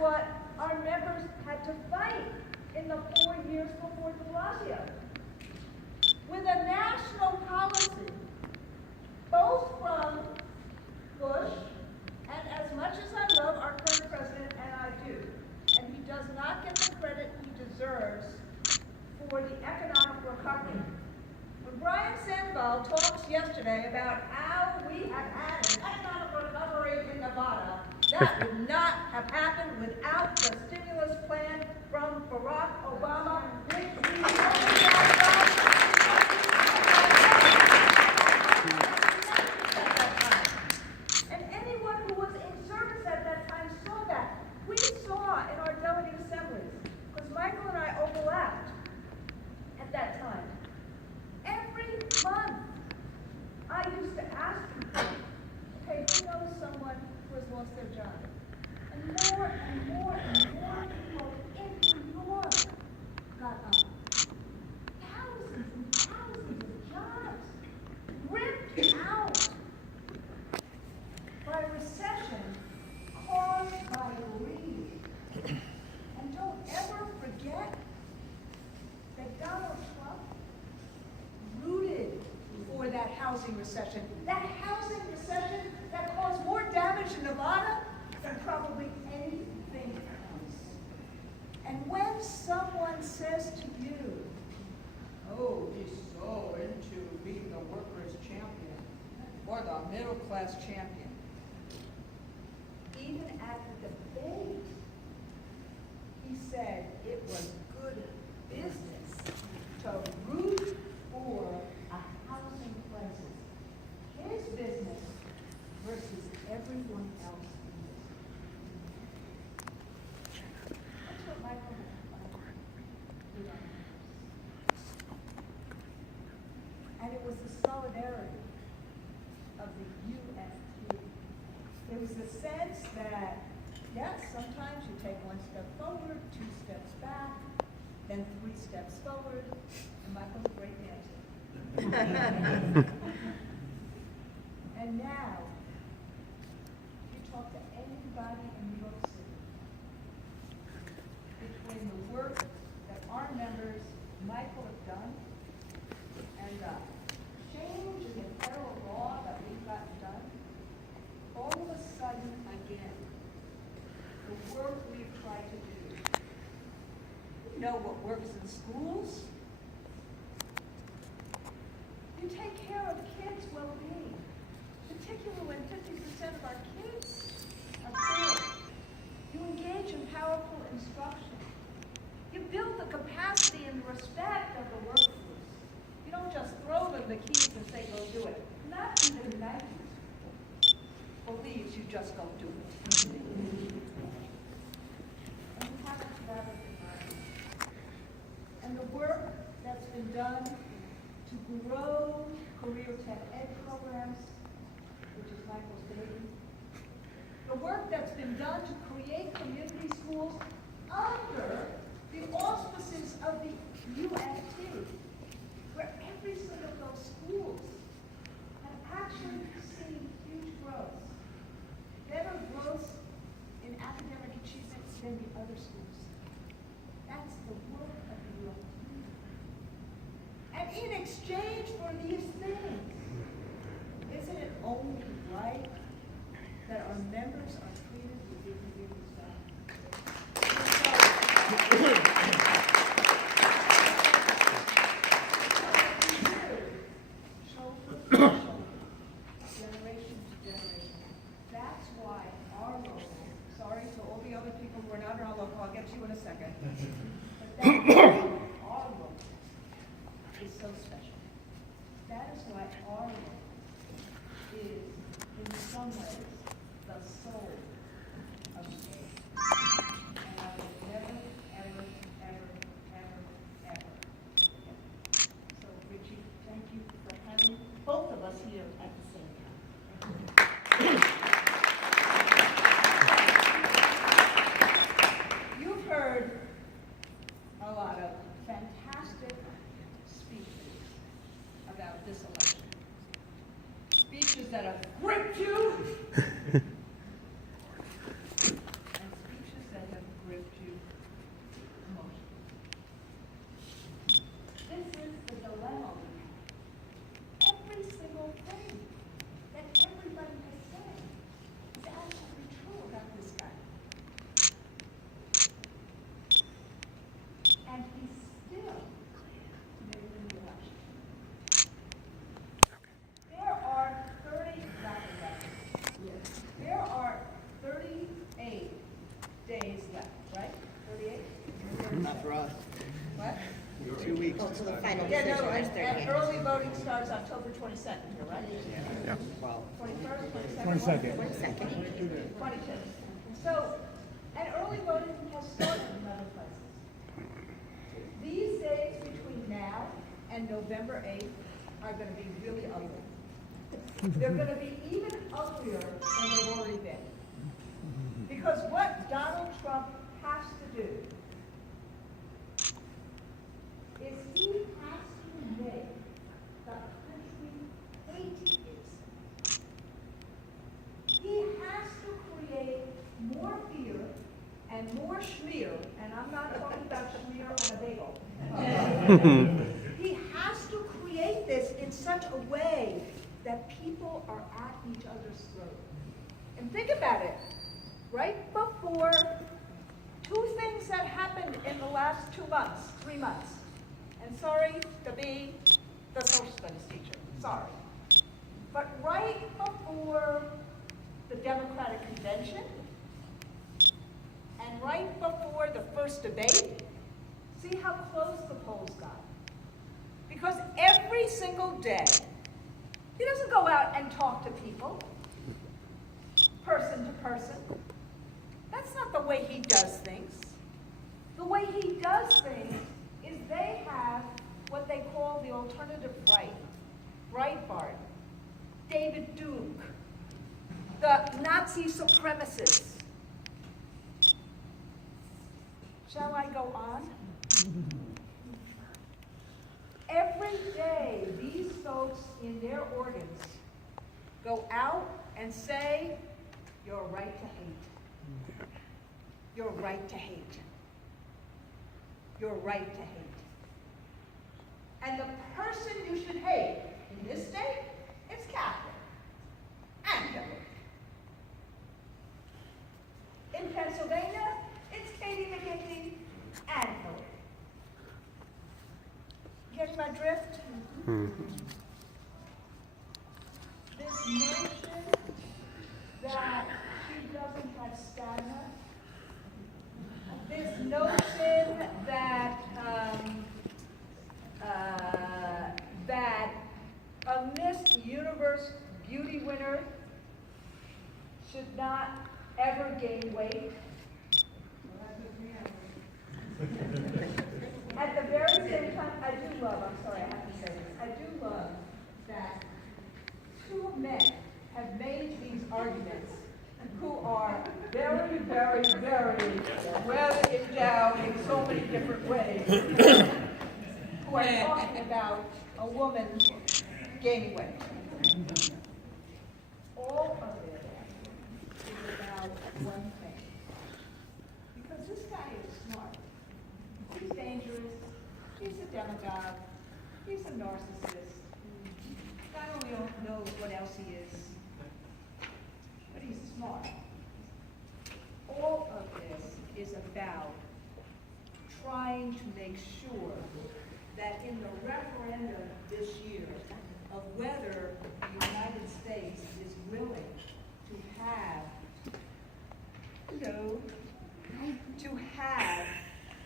what our members had to fight in the 4 years before de Blasio. With a national policy, both from Bush, and as much as I love our current president, and I do, and he does not get the credit he deserves for the economic recovery. When Brian Sandoval talks yesterday about how we have had an economic recovery in Nevada, that would not have happened without the stimulus plan from Barack Obama, which we only got and anyone who was in service at that time saw that. We saw in our delegate assemblies, because Michael and I overlapped at that time. Every month, I used to ask people, okay, who knows someone who has lost their job? And more and more and more people in New York got up. Thousands and thousands of jobs ripped out by recession caused by greed. And don't ever forget that Donald Trump rooted for that housing recession. That housing recession that caused more damage in Nevada than probably anything else. And when someone says to you, oh, he's so into being the workers' champion or the middle class champion, even at the debate, he said it was good business to root for a housing crisis. His business versus everyone else in this. That's what Michael did on this. And it was the solidarity of the UFT. There was a sense that, yes, sometimes you take one step forward, 2 steps back, then 3 steps forward, and Michael's a great dancer. And now, if you talk to anybody in New York City, between the work that our members, Michael, have done, and the change in the federal law that we've gotten done, all of a sudden, again, the work we've tried to do. You know what works in schools? You take care of kids' well-being, particularly when 50% of our kids are poor. You engage in powerful instruction. You build the capacity and respect of the workforce. You don't just throw them the keys and say, go do it. Not even 90s believes you just don't do it. And we haven't forgotten it. And the work that's been done to grow career tech ed programs, which is Michael's baby. The work that's been done to create community schools under the auspices of the UFT, where every single of those schools have actually seen huge growth, better growth in academic achievement than the other schools. That's the work of the UFT. And in exchange for these things, isn't it only right that our members are treated with dignity and respect? Generation to generation. That's why our local, sorry to all the other people who are not in our local, I'll get to you in a second, but that's why our local is so special. That is why our local is, in some ways, the soul of the state. And I will never, ever, ever, ever, ever forget it. So, Richie, thank you for having both of us here at the same time. You've heard a lot of Oh, so the final Yeah, decision no, is and 30 days. early voting starts October 22nd, here, right? Yeah. 21st, 22nd. 22nd. 22. So, and early voting has started in other places. These days between now and November 8th are going to be really ugly. They're going to be even uglier than they've already been. Because what Donald Trump has to do is he has to make the country hate itself. He has to create more fear and more schmear, and I'm not talking about schmear on a bagel. He has to create this in such a way that people are at each other's throat. And think about it. Right before two things that happened in the last 2 months, 3 months. And sorry to be the social studies teacher, sorry. But right before the Democratic Convention, and right before the first debate, see how close the polls got. Because every single day, he doesn't go out and talk to people, person to person. That's not the way he does things. The way he does things is they have what they call the alternative right, Breitbart, David Duke, the Nazi supremacists. Shall I go on? Every day, these folks in their organs go out and say, "Your right to hate. Your right to hate. Your right to hate." And the person you should hate in this state is Catholic and Hillary. In Pennsylvania, it's Katie McGinty and Hillary. Getting my drift? This notion that she doesn't have stamina, this notion that that a Miss Universe beauty winner should not ever gain weight. At the very same time, I do love, I'm sorry, I have to say this, I do love that two men have made these arguments who are very, very, very well endowed in so many different ways, who are talking about a woman gaining weight. All of it is about one thing. Because this guy is smart. He's dangerous. He's a demagogue. He's a narcissist. God only knows what else he is. But he's smart. All of this is about trying to make sure that in the referendum this year of whether the United States is willing to have, to have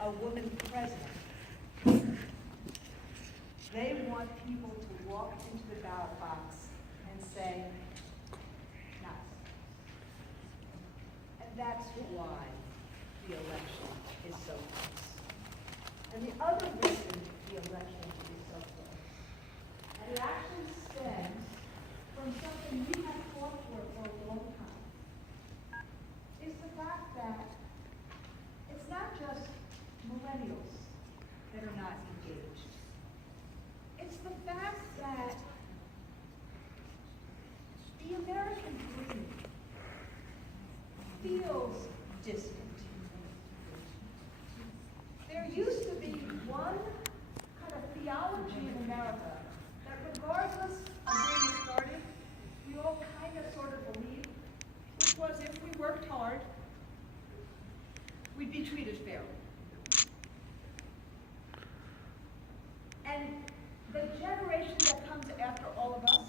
a woman president, they want people to walk into the ballot box and say, no. And that's why the election is so close. And the other reason the election is so close, and it actually stems from something we have fought for a long time, is the fact that it's not just millennials that are not engaged. It's the fact that the American dream feels distant. There used to be one kind of theology in America that regardless of where you started, we all kind of sort of believed, which was if we worked hard, we'd be treated fairly. And the generation that comes after all of us,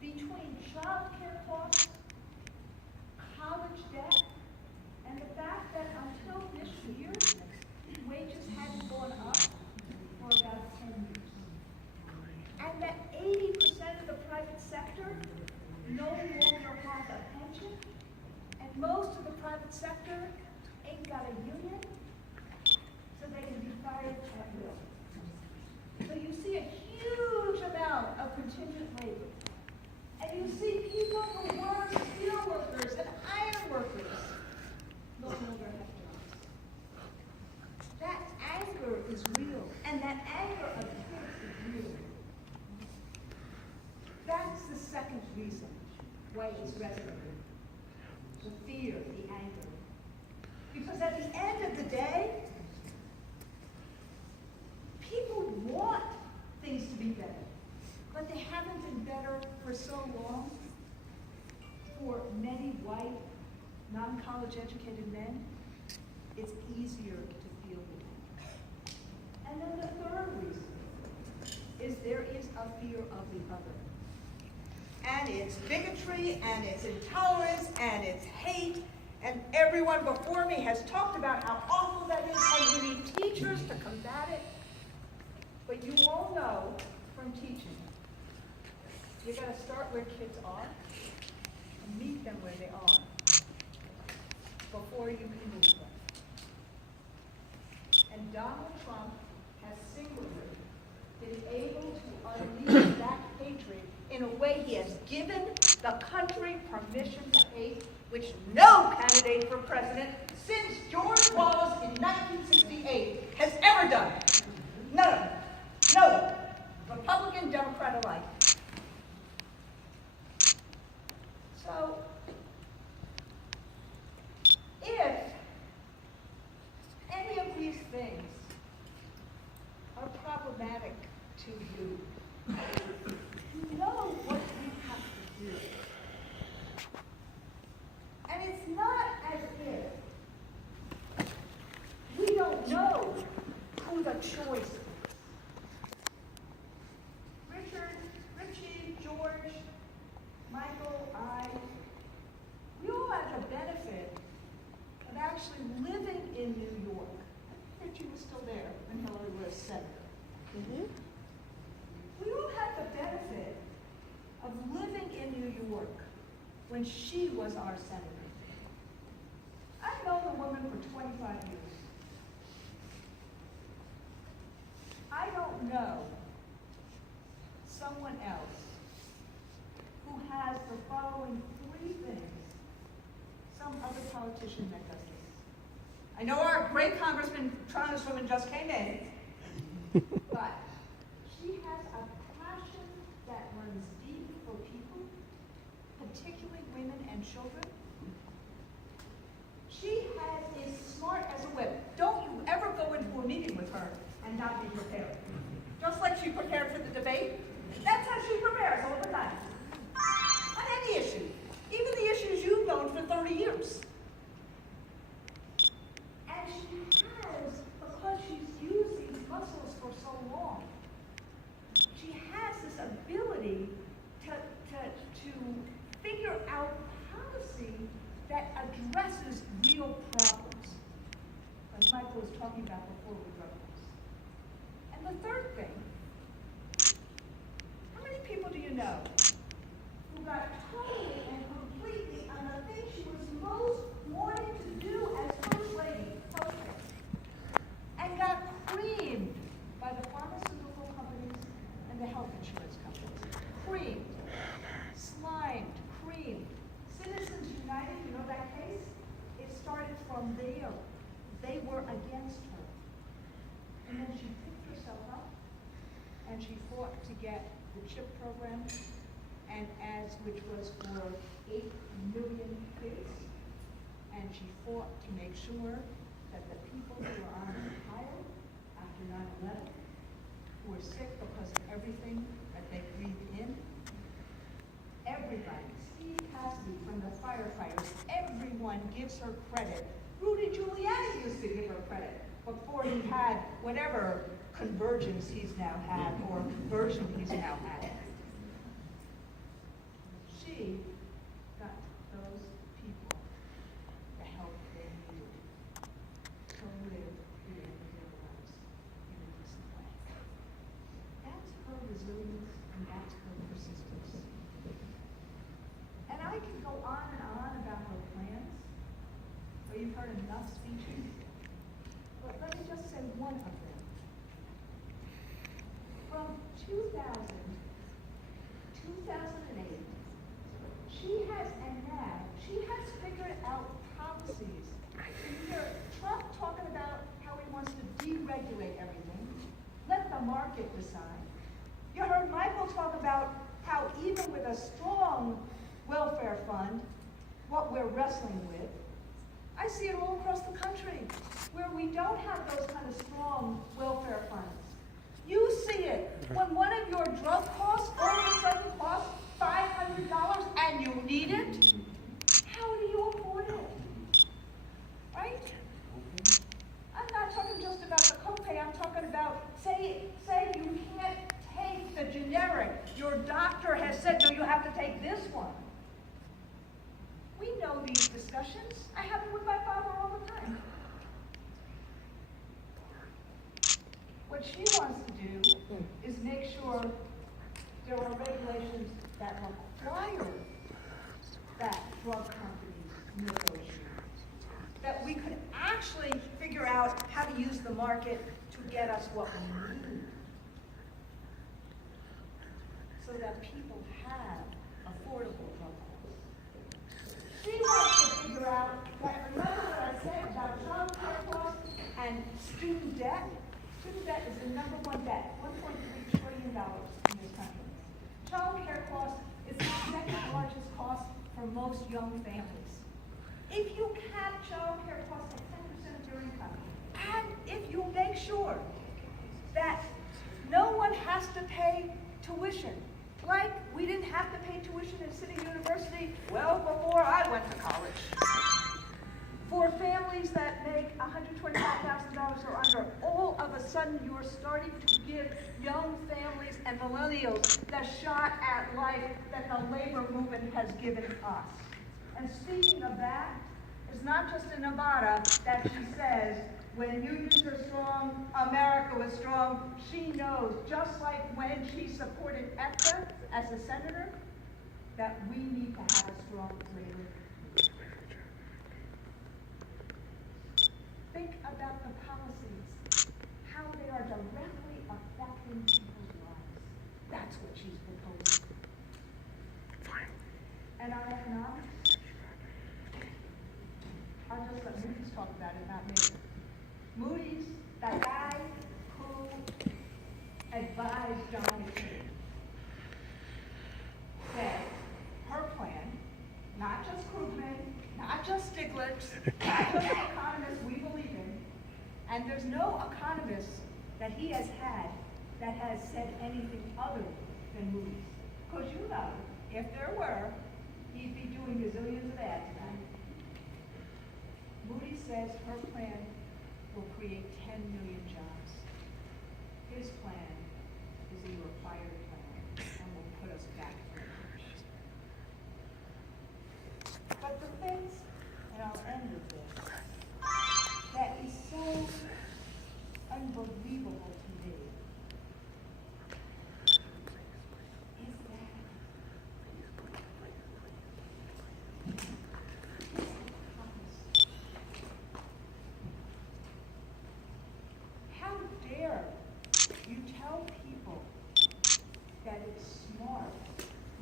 between child care costs, college debt, and the fact that until this year, wages hadn't gone up for most of the private sector ain't got a union, so they can be fired at will. So you see a huge amount of contingent labor. And you see people who were steel workers and iron workers no longer have jobs. That anger is real, and that anger of kids is real. That's the second reason why it's resonating. The fear, the anger. Because at the end of the day, people want things to be better. But they haven't been better for so long. For many white, non-college educated men, it's easier to feel the anger. And then the third reason is there is a fear of the other. And it's bigotry, and it's intolerance, and it's hate, and everyone before me has talked about how awful that is, and we need teachers to combat it. But you all know from teaching, you gotta start where kids are, and meet them where they are, before you can move them. And Donald Trump has singularly been able to unleash that hatred in a way he has given the country permission to hate, which no candidate for president since George Wallace in 1968 has ever done. None of them. No. Republican, Democrat alike. So, if any of these things are problematic to you, you know what we have to do. And it's not as if we don't know who the choice is. Richard, Richie, George, Michael, we all have the benefit of actually living in New York. I think Richie was still there when Hillary was senator. Mm-hmm. We all have the benefit of living in New York when she was our senator. I've known the woman for 25 years. I don't know someone else who has the following three things, some other politician that does this. I know our great Congresswoman just came in, but she has a passion that runs deep for people, particularly women and children. She is smart as a whip. Don't you ever go into a meeting with her and not be prepared. Just like she prepared for the debate, that's how she prepares all the time. On any issue, even the issues you've known for 30 years. And she has, because she's used these muscles for so long, she has this ability to figure out policy that addresses real problems, like Michael was talking about before with drug use. And the third thing, how many people do you know who got totally and completely on the thing she was most wanting to do as First Lady, healthcare, and got creamed by the pharmaceutical companies and the health insurance companies? Creamed, slimed, creamed. Citizens United, you know that case? It started from there. They were against her. And then she picked herself up, and she fought to get the CHIP program, and which was for 8 million kids. And she fought to make sure that the people who were on Ohio after 9/11, who were sick because of everything that they breathed in, everybody, Steve Cassidy from the firefighters, everyone gives her credit. Rudy Giuliani used to give her credit before he had whatever convergence he's now had or conversion he's now had. She got those people the help they needed to live their lives in a decent way. That's her resilience and that's her persistence. And I can go on and on about her plans, Well, you've heard enough speeches. But let me just say one of them. From 2008, she has figured out policies. You hear Trump talking about how he wants to deregulate everything, let the market decide. You heard Michael talk about how even with a strong welfare fund, what we're wrestling with. I see it all across the country where we don't have those kind of strong welfare funds. You see it when one of your drug costs all of a sudden costs $500 and you need it. How do you afford it? Right? I'm not talking just about the copay. I'm talking about, say you can't take the generic. Your doctor has said, no, you have to take this one. We know these discussions. I have them with my father all the time. What she wants to do is make sure there are regulations that require that drug companies negotiate. That we could actually figure out how to use the market to get us what we need. So that people have affordable drug costs. She wants to figure out that, remember what I said about child care costs and student debt? Student debt is the number one debt, $1.3 trillion in this country. Child care costs is the second largest cost for most young families. If you cap child care costs at 10% of your income, and if you make sure that no one has to pay tuition, like we didn't have to pay tuition at City University well before I went to college. For families that make $125,000 or under, all of a sudden you are starting to give young families and millennials the shot at life that the labor movement has given us. And speaking of that, it's not just in Nevada that she says, when unions are strong, America was strong. She knows, just like when she supported AFT as a senator, that we need to have a strong labor. Think about the policies, how they are directly affecting people's lives. That's what she's proposing. And our economics, I'll just let Moody's talk about it, not me. Moody's, the guy who advised John McCain, said her plan, not just Krugman, not just Stiglitz, not just the economists we believe in, and there's no economist that he has had that has said anything other than Moody's. Because you know, if there were, he'd be doing gazillions of ads now. Moody's says her plan will create 10 million jobs. His plan is a required plan and will put us back in the march. But the things, and I'll end with this, that is so unbelievable to me is that how dare you tell people that it's smart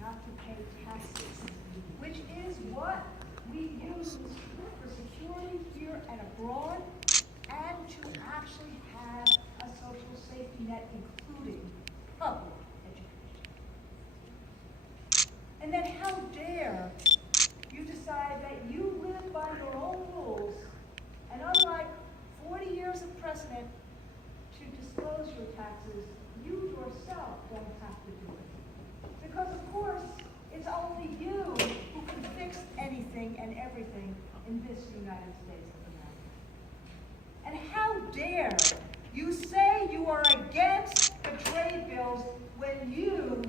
not to pay taxes, which is what we use for security here and abroad, and to actually have a social safety net, including public education. And then how dare you decide that you live by your own rules, and unlike 40 years of precedent to disclose your taxes, you yourself don't have to do it. Because of course, it's only you who can fix anything and everything in this United States of America. And how dare you say you are against the trade bills when you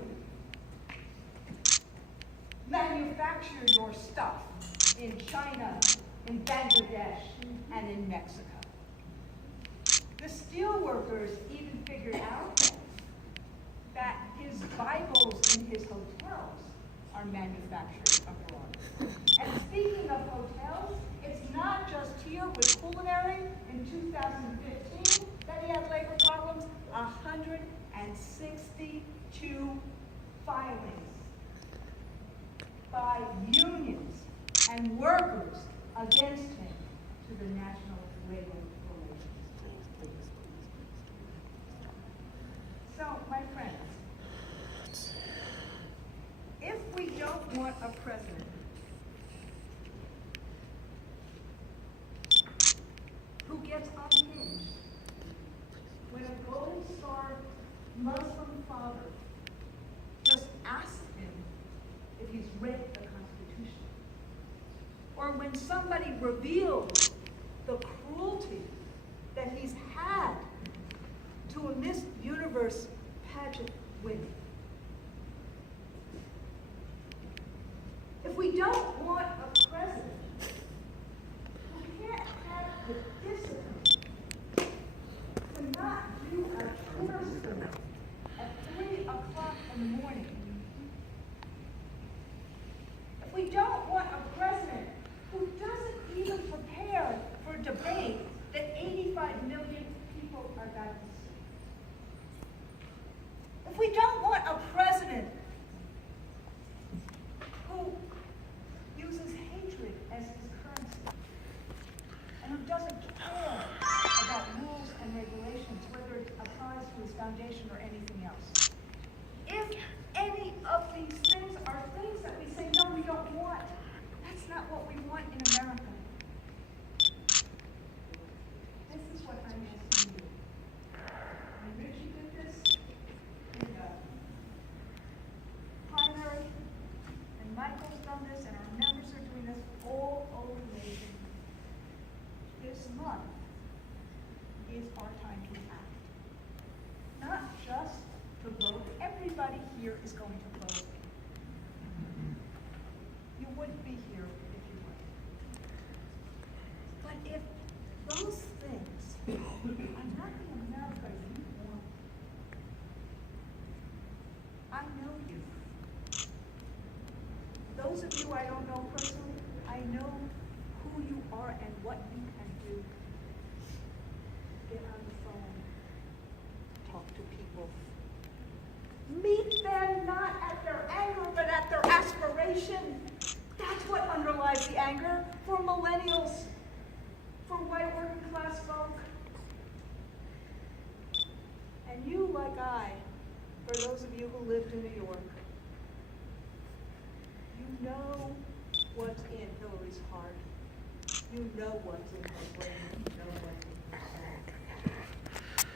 manufacture your stuff in China, in Bangladesh, and in Mexico. The steelworkers even figured out that his Bibles in his hotels are manufactured abroad. And speaking of hotels, it's not just 62 filings by unions and workers against him to the National Labor Relations Board. So, my friends, if we don't want a president who gets unhinged when a Gold Star Muslim father just asks him if he's read the Constitution, or when somebody reveals the cruelty that he's had to a Miss Universe pageant winner. If we don't want a president who can't have the discipline to not do a Twitter storm at 3 o'clock in the morning, if we don't want a president who doesn't even prepare for a debate that 85 million people are going to see, if we don't want a president who uses hatred as his currency, and who doesn't care about rules and regulations, whether it applies to his foundation or anything else. If any of these things are things that we say, no, we don't want, that's not what we want in America. This is what I'm asking you. And Richie did this in the primary, and Michael's done this, and our members are doing this all over the nation. This month is our time to act. Not just to vote. Everybody here is going to vote. You wouldn't be here if you weren't. But if those things are not the America you want, I know you. Those of you I don't know personally, I know who you are and what you can do. Get on the phone, talk to people. Meet them not at their anger, but at their aspiration. That's what underlies the anger for millennials, for white working class folk. And you, like I, for those of you who lived in New York, you know what's in Hillary's heart. You know what's in her brain. You know what's in her soul.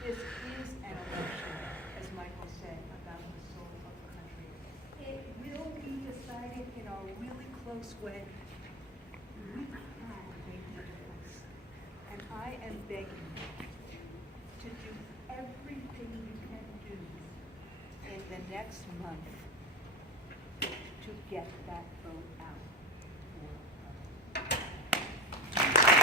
This is an election, as Michael said, about the soul of the country. It will be decided in a really close way. We can make the difference. And I am begging you to do everything you can do in the next month to get that vote out.